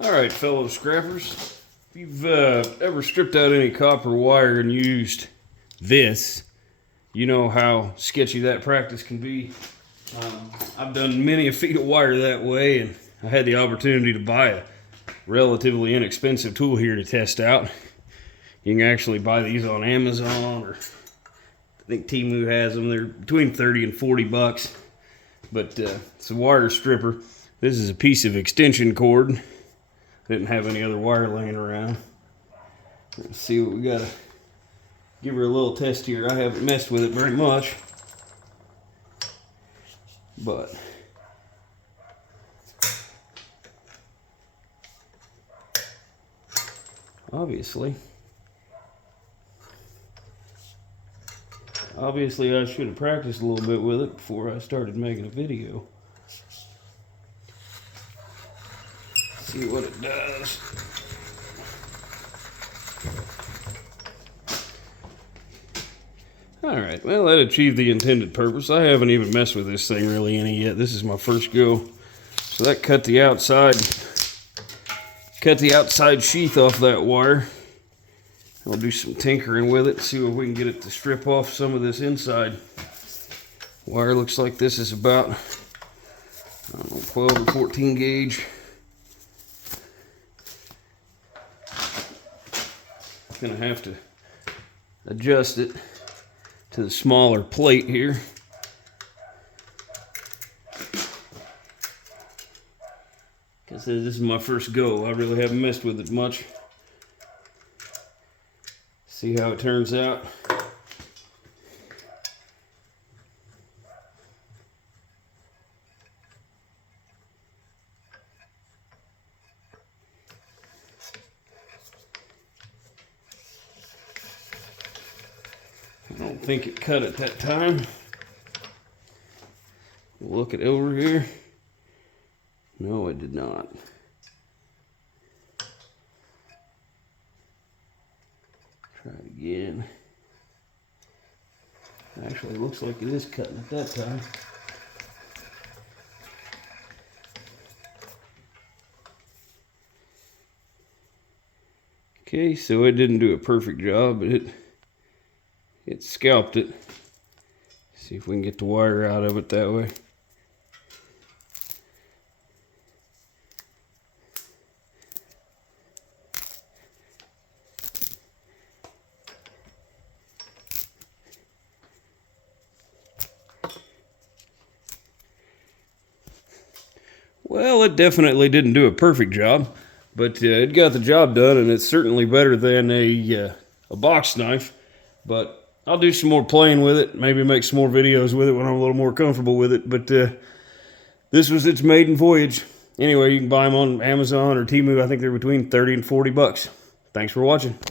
Alright, fellow scrappers, if you've ever stripped out any copper wire and used this, you know how sketchy that practice can be. I've done many a feet of wire that way, and I had the opportunity to buy a relatively inexpensive tool here to test out. You can actually buy these on Amazon, or I think Temu has them. They're between 30 and 40 bucks. But it's a wire stripper. This is a piece of extension cord. Didn't have any other wire laying around. Let's see what we got. Give her a little test here. I haven't messed with it very much, but obviously I should have practiced a little bit with it before I started making a video. See what it does. Alright, well, that achieved the intended purpose. I haven't even messed with this thing really any yet. This is my first go. So that cut the outside sheath off that wire. I'll do some tinkering with it, see if we can get it to strip off some of this inside wire. Looks like this is about, I don't know, 12 or 14 gauge. Gonna have to adjust it to the smaller plate here. Because this is my first go. I really haven't messed with it much. See how it turns out. I don't think it cut at that time. We'll look it over here. No, it did not. Try it again. Actually, it looks like it is cutting at that time. Okay, so it didn't do a perfect job, but it scalped it. See if we can get the wire out of it that way. Well, it definitely didn't do a perfect job, but it got the job done, and it's certainly better than a box knife. But I'll do some more playing with it, maybe make some more videos with it when I'm a little more comfortable with it. But this was its maiden voyage. Anyway, you can buy them on Amazon or Temu. I think they're between 30 and 40 bucks. Thanks for watching.